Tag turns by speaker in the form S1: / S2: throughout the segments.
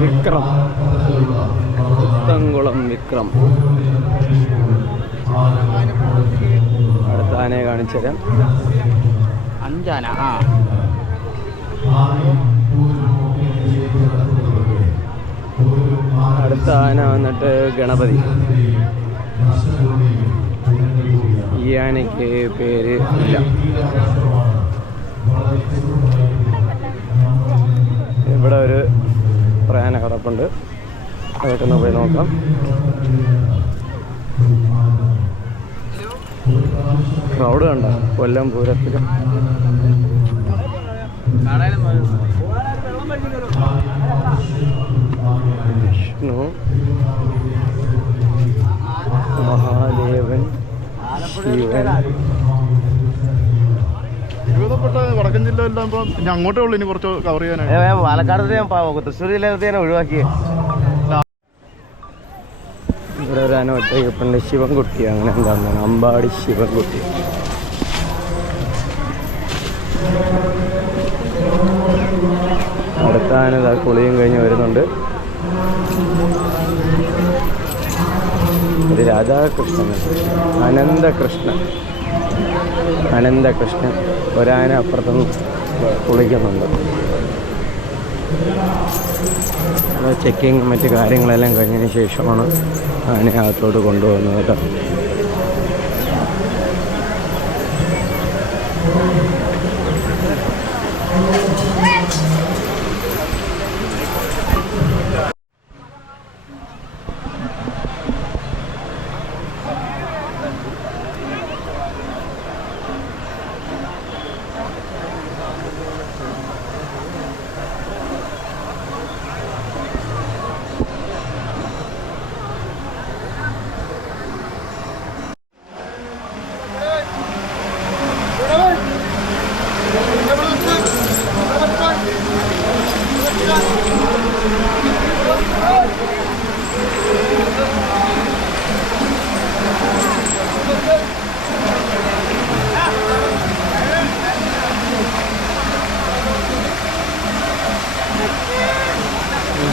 S1: വിക്രം. കുത്തംകുളം വിക്രം. അടുത്ത ആനയെ കാണിച്ചു തരാം.
S2: അഞ്ചാന ആ.
S1: അടുത്ത ആന വന്നിട്ട് ഗണപതി. ഈ ആനയ്ക്ക് പേര് ഇല്ല. ഇവിടെ ഒരു പ്രയാന കിടപ്പുണ്ട് അതൊക്കെ ഒന്ന് പോയി നോക്കാം. ക്രൗഡ് കണ്ട? കൊല്ലം പൂരത്തിൽ
S3: വടക്കൻ ജില്ല എല്ലാം അങ്ങോട്ടേ ഉള്ളൂ ഇനി കവർ
S2: പാലക്കാട് തൃശ്ശൂർ ജില്ലയിലത്തെ ഞാൻ ഒഴിവാക്കിയേ.
S1: ഇവിടെ ഒരു ശിവൻകുട്ടി അങ്ങനെ എന്താണ് അമ്പാടി ശിവൻകുട്ടി അടുത്താണ് കുളിയും കഴിഞ്ഞ് വരുന്നുണ്ട്. രാധാകൃഷ്ണൻ. അനന്തകൃഷ്ണൻ. അനന്തകൃഷ്ണൻ ഒരാന അപ്പുറത്തുനിന്ന് കുളിക്കുന്നുണ്ട്. ചെക്കിങ് മറ്റു കാര്യങ്ങളെല്ലാം കഴിഞ്ഞതിന് ശേഷമാണ് ആനയെ അകത്തോട്ട് കൊണ്ടുപോകുന്നത് കേട്ടോ.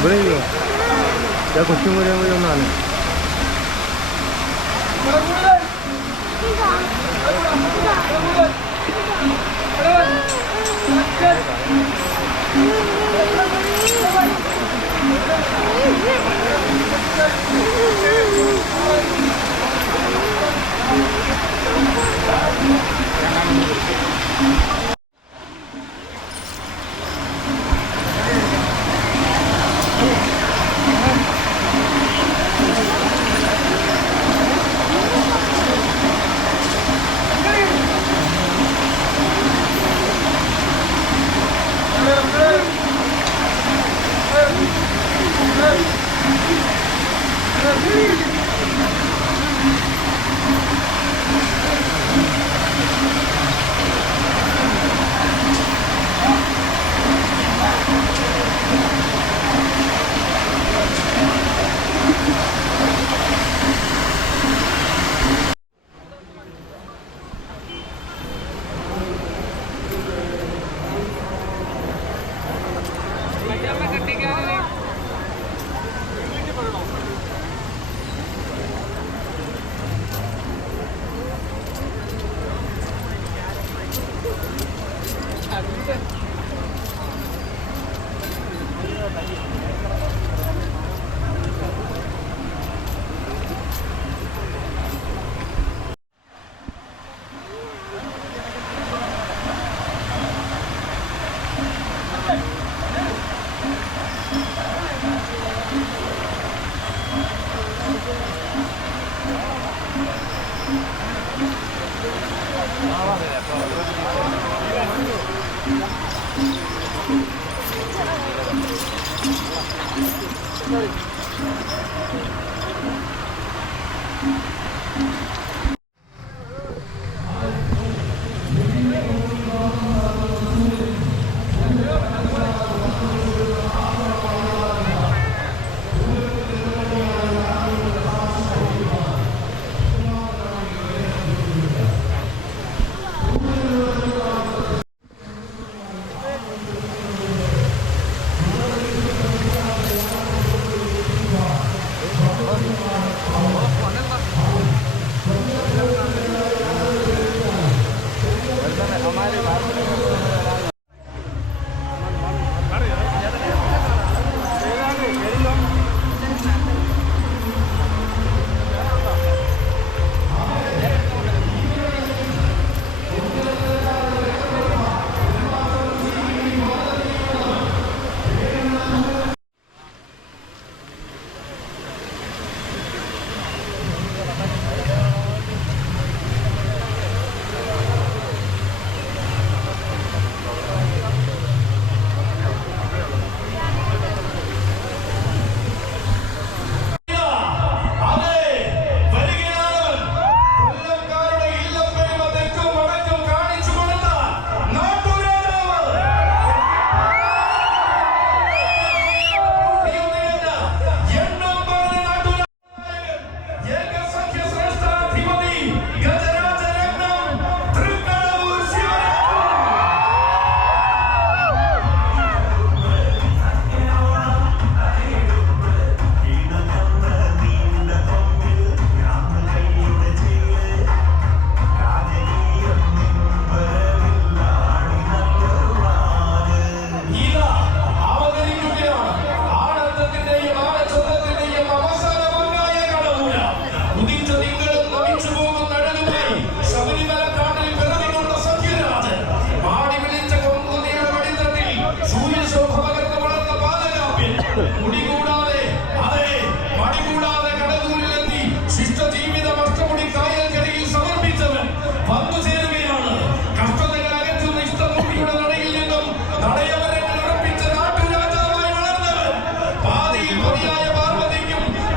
S4: Брею. Я хочу море воюнане. Thank you.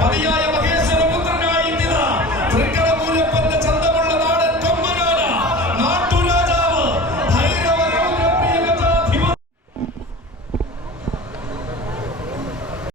S4: கவியா